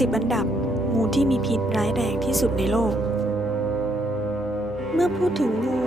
10 อันดับ งูที่มีพิษร้ายแรงที่สุดในโลก เมื่อพูดถึงงู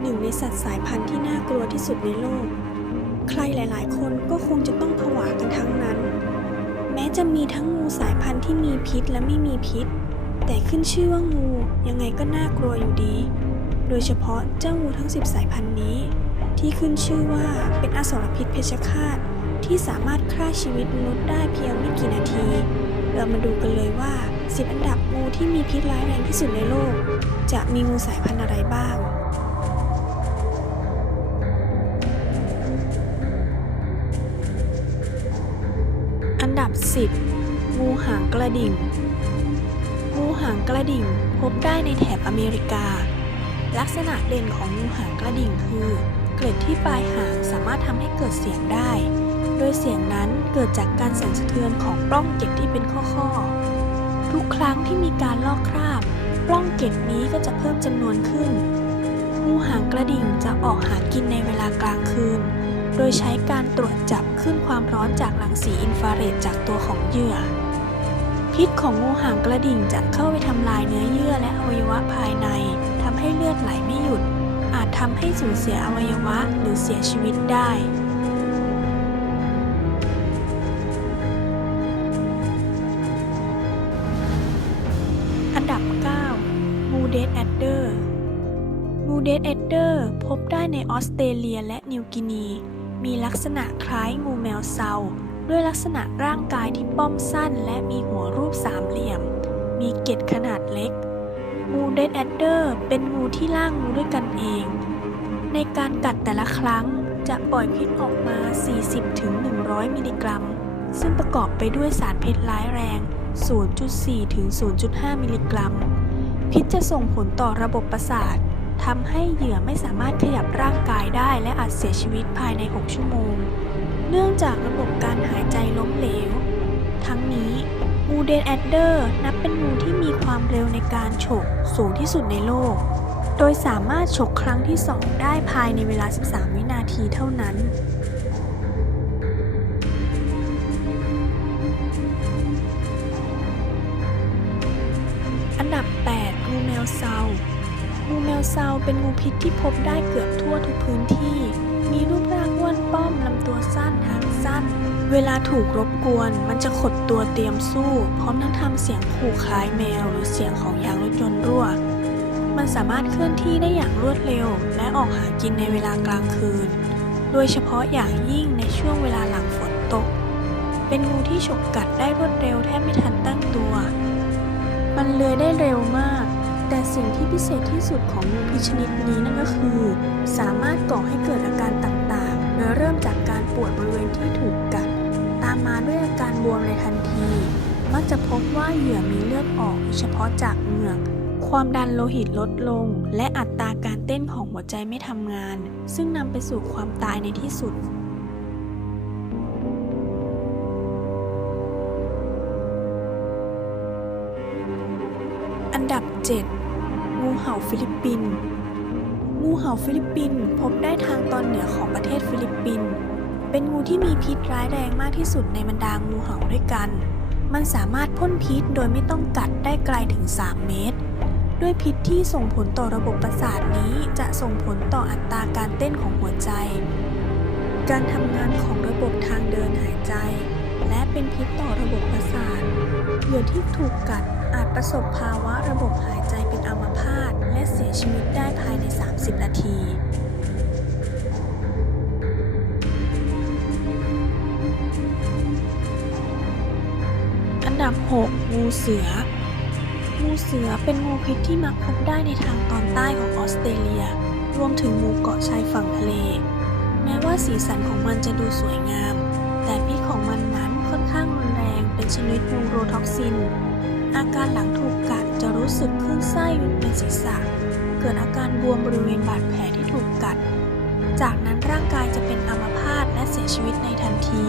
หนึ่งในสัตว์สายพันธุ์ที่น่ากลัวที่สุดในโลก ใครหลาย ๆ คนก็คงจะต้องผวากันทั้งนั้น แม้จะมีทั้งงูสายพันธุ์ที่มีพิษและไม่มีพิษ แต่ขึ้นชื่อว่างูยังไงก็น่ากลัวอยู่ดี โดยเฉพาะเจ้างูทั้ง 10 สายพันธุ์นี้ ที่ขึ้นชื่อว่าเป็นอสรพิษเพชฌฆาตที่สามารถฆ่าชีวิตมนุษย์ได้เพียงไม่กี่นาที เรามาดูกันเลยว่า 10 อันดับงูที่มีพิษร้ายแรงที่สุดในโลก จะมีงูสายพันธุ์อะไรบ้าง อันดับ 10 งูหางกระดิ่ง งูหางกระดิ่งพบได้ในแถบอเมริกา ลักษณะเด่นของงูหางกระดิ่งคือ เกล็ดที่ปลายหางสามารถทำให้เกิดเสียงได้ โดยเสียงนั้นเกิดจากการสั่นสะเทือนของปล้องเก็บที่เป็นข้อๆ ทุกครั้งที่มีการลอกคราบ ปล้องเก็บนี้ก็จะเพิ่มจำนวนขึ้น งูหางกระดิ่งจะออกหากินในเวลากลางคืน โดยใช้การตรวจจับขึ้นความร้อนจากรังสีอินฟราเรดจากตัวของเหยื่อ พิษของงูหางกระดิ่งจะเข้าไปทำลายเนื้อเยื่อและอวัยวะภายในทำให้เลือดไหลไม่หยุด อาจทำให้สูญเสียอวัยวะหรือเสียชีวิตได้ งูเดดแอดเดอร์พบได้ในออสเตรเลียและนิวกินี มีลักษณะคล้ายงูแมวเซา ด้วยลักษณะร่างกายที่ป้อมสั้นและมีหัวรูปสามเหลี่ยม มีเกล็ดขนาดเล็ก งูเดดแอดเดอร์เป็นงูที่ล่างูด้วยกันเอง ในการกัดแต่ละครั้งจะปล่อยพิษออกมา 40-100 มิลลิกรัม ซึ่งประกอบไปด้วยสารพิษร้ายแรง 0.4-0.5 มิลลิกรัม พิษจะส่งผลต่อระบบประสาท ทำให้เหยื่อไม่สามารถขยับร่างกายได้และอาจเสียชีวิตภายใน 6 ชั่วโมง เนื่องจากระบบการหายใจล้มเหลว ทั้งนี้งูเดนแอดเดอร์นับเป็นงูที่มีความเร็วในการฉกสูงที่สุดในโลก โดยสามารถฉกครั้งที่ 2 ได้ภายในเวลา 13 วินาทีเท่านั้นอันดับ 8 งูแมวเซา งูแมวเซาเป็นงูพิษที่พบได้เกือบทั่วทุกพื้นที่ มีรูปร่างอ้วนป้อมลำตัวสั้นหางสั้น เวลาถูกรบกวนมันจะขดตัวเตรียมสู้ พร้อมทั้งทำเสียงขู่คล้ายแมวหรือเสียงของยางรถยนต์รั่ว มันสามารถเคลื่อนที่ได้อย่างรวดเร็ว และออกหากินในเวลากลางคืน โดยเฉพาะอย่างยิ่งในช่วงเวลาหลังฝนตก เป็นงูที่ฉกกัดได้รวดเร็วแทบไม่ทันตั้งตัว มันเลื้อยได้เร็วมาก แต่สิ่งที่พิเศษที่สุดของงูพิษชนิดนี้นั่นก็คือ สามารถก่อให้เกิดอาการต่างๆ โดยเริ่มจากการปวดบริเวณที่ถูกกัด ตามมาด้วยอาการบวมในทันที มักจะพบว่าเหยื่อมีเลือดออกเฉพาะจากเหงือกความดันโลหิตลดลง และอัตราการเต้นของหัวใจไม่ทำงาน ซึ่งนำไปสู่ความตายในที่สุด 7 งูเห่าฟิลิปปินส์งูเห่าฟิลิปปินส์พบได้ทางตอนเหนือของประเทศฟิลิปปินส์เป็นงูที่มีพิษร้ายแรงมากที่สุดในบรรดางูเห่าด้วยกัน มันสามารถพ่นพิษโดยไม่ต้องกัดได้ไกลถึง 3 เมตร ด้วยพิษที่ส่งผลต่อระบบประสาทนี้จะส่งผลต่ออัตราการเต้นของหัวใจ การทำงานของระบบทางเดินหายใจ และเป็นพิษต่อระบบประสาทเหยื่อที่ถูกกัดอาจประสบภาวะระบบหายใจเป็นอัมพาตและเสียชีวิตได้ภายใน 30 นาทีอันดับ6งูเสือ งูเสือเป็นงูพิษที่มักพบได้ในทางตอนใต้ของออสเตรเลีย รวมถึงหมู่เกาะชายฝั่งทะเล แม้ว่าสีสันของมันจะดูสวยงาม ชนิดนูโรท็อกซิน อาการหลังถูกกัดจะรู้สึกคลื่นไส้เป็นศีรษะ เกิดอาการบวมบริเวณบาดแผลที่ถูกกัด จากนั้นร่างกายจะเป็นอัมพาตและเสียชีวิตในทันที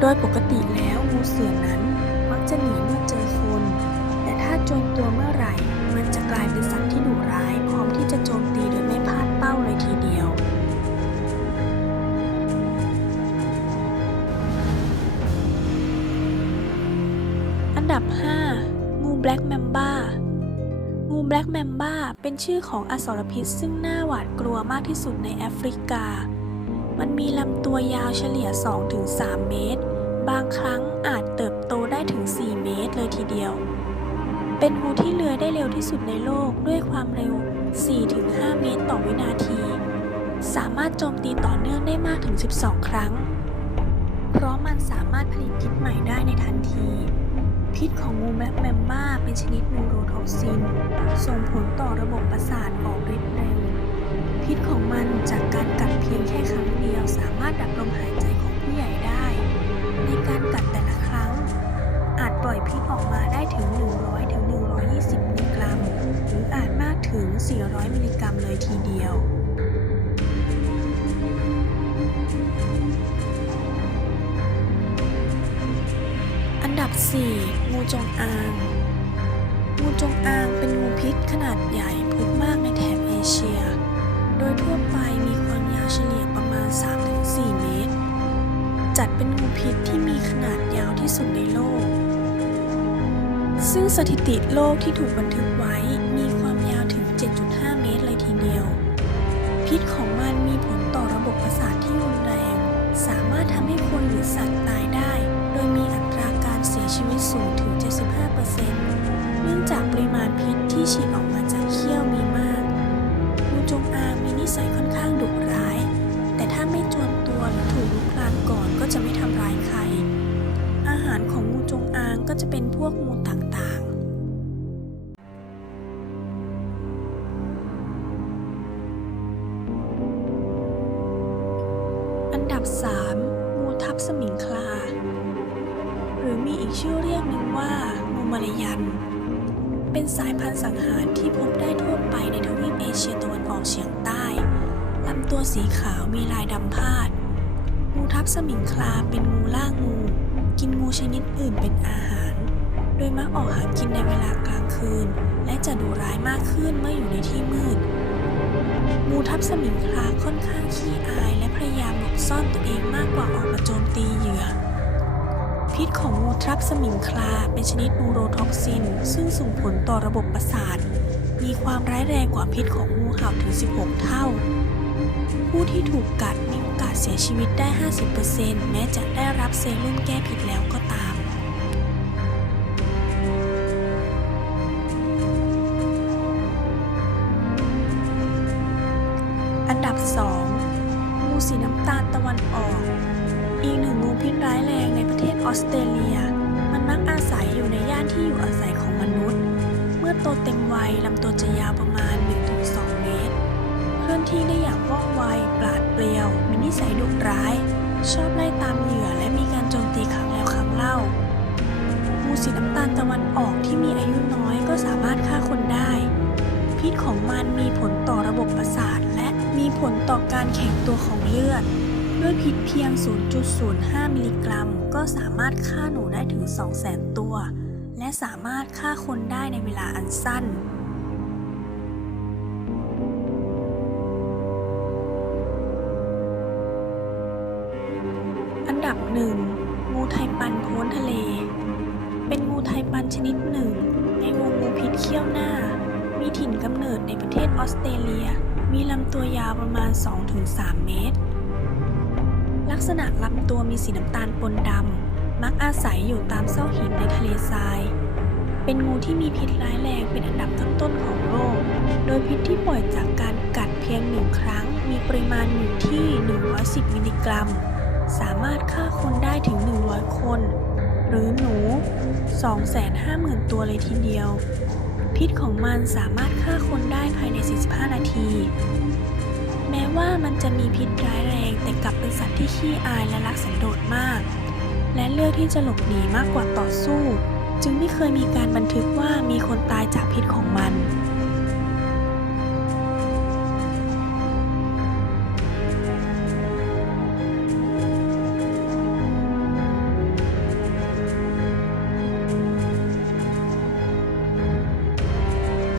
โดยปกติแล้วงูเสือนั้นมักจะหนีเมื่อเจอคน แต่ถ้าจมตัวเมื่อไหร่ ล็กแมมบ้างูแบล็กแมมบ้าเป็นชื่อของอสรพิษซึ่งน่าหวาดกลัวมากที่สุดในแอฟริกา มันมีลำตัวยาวเฉลี่ย 2-3 เมตร บางครั้งอาจเติบโตได้ถึง 4 เมตรเลยทีเดียว เป็นงูที่เลื้อยได้เร็วที่สุดในโลกด้วยความเร็ว 4-5 เมตรต่อวินาที สามารถโจมตีต่อเนื่องได้มากถึง 12 ครั้ง เพราะมันสามารถผลิตพิษใหม่ได้ในทันที พิษของงูแบล็กแมมบ้าเป็นชนิดนูโรท็อกซิน ส่งผลต่อระบบประสาทออกฤทธิ์เร็ว พิษของมันจากการกัดเพียงแค่ครั้งเดียว สามารถดับลมหายใจของผู้ใหญ่ได้ ในการกัดแต่ละครั้ง อาจปล่อยพิษออกมาได้ถึง 100ถึง120มิลลิกรัม หรืออาจมากถึง 400 มิลลิกรัมเลยทีเดียว ดับ 4 งูจงอาง งูจงอางเป็นงูพิษขนาดใหญ่พบมากในแถบเอเชีย โดยทั่วไปมีความยาวเฉลี่ยประมาณ 3-4 เมตร จัดเป็นงูพิษที่มีขนาดยาวที่สุดในโลก ซึ่งสถิติโลกที่ถูกบันทึกไว้มีความยาวถึง 7.5 เมตรเลยทีเดียว พิษของมันมีผลต่อระบบประสาทที่รุนแรง สามารถทำให้คนหรือสัตว์ตายได้ โดยมีอัต ยชีวิตสูงถึง 75%เนื่องจากปริมาณพิษที่ฉีดออกมาจากเขี้ยวมีมากงูจงอางมีนิสัยค่อนข้างดุร้าย แต่ถ้าไม่จวนตัวหรือถูกลุกลามก่อนก็จะไม่ทำร้ายใคร อาหารของงูจงอางก็จะเป็นพวกงู เรียกหนึ่งว่างูมาลายัน เป็นสายพันธุ์สังหารที่พบได้ทั่วไปในทวีปเอเชียตะวันออกเฉียงใต้ลำตัวสีขาวมีลายดำพาด งูทับสมิงคลาเป็นงูล่างู กินงูชนิดอื่นเป็นอาหาร โดยมักออกหากินในเวลากลางคืน และจะดุร้ายมากขึ้นเมื่ออยู่ในที่มืด งูทับสมิงคลาค่อนข้างขี้อายและพยายามหลบซ่อนตัวเองมากกว่าออกมาโจมตีเหยื่อ พิษของงูทรัพสมิงคลาเป็นชนิดนูโรท็อกซิน ซึ่งส่งผลต่อระบบประสาท มีความร้ายแรงกว่าพิษของงูเห่าถึง 16 เท่า ผู้ที่ถูกกัดมีโอกาสเสียชีวิตได้ 50%แม้จะได้รับเซรุ่มแก้พิษแล้วก็ตามอันดับ 2 งูสีน้ำตาลตะวันออก อีกหนึ่งงูพิษร้ายแรง ออสเตรเลีย มันมักอาศัยอยู่ในย่านที่อยู่อาศัยของมนุษย์ เมื่อโตเต็มวัยลำตัวจะยาวประมาณ 1-2 เมตร เคลื่อนที่ได้อย่างว่องไวปราดเปรียว มีนิสัยดุร้าย ชอบไล่ตามเหยื่อและมีการโจมตีครั้งแล้วครั้งเล่างูสีน้ำตาลตะวันออกที่มีอายุน้อยก็สามารถฆ่าคนได้ พิษของมันมีผลต่อระบบประสาทและมีผลต่อการแข็งตัวของเลือด ด้วยพิษเพียง 0.05 มิลลิกรัม ก็สามารถฆ่าหนูได้ถึง 200,000 ตัว และสามารถฆ่าคนได้ในเวลาอันสั้นอันดับหนึ่งงูไทปันโพ้นทะเล เป็นงูไทปันชนิดหนึ่ง ในวงงูพิษเขี้ยวหน้า มีถิ่นกำเนิดในประเทศออสเตรเลีย มีลำตัวยาวประมาณ 2-3 เมตร ลักษณะลำตัวมีสีน้ำตาลปนดำ มักอาศัยอยู่ตามซอกหินในทะเลทราย เป็นงูที่มีพิษร้ายแรงเป็นอันดับต้นๆของโลก โดยพิษที่ปล่อยจากการกัดเพียงหนึ่งครั้ง มีปริมาณอยู่ที่ 110 มิลลิกรัม สามารถฆ่าคนได้ถึง 100 คน หรือหนู 250,000 ตัวเลยทีเดียว พิษของมันสามารถฆ่าคนได้ภายใน 45 นาที แม้ว่ามันจะมีพิษร้ายแรง กลับเป็นสัตว์ที่ขี้อายและรักสันโดษมาก และเลือกที่จะหลบหนีมากกว่าต่อสู้ จึงไม่เคยมีการบันทึกว่ามีคนตายจากพิษของมัน「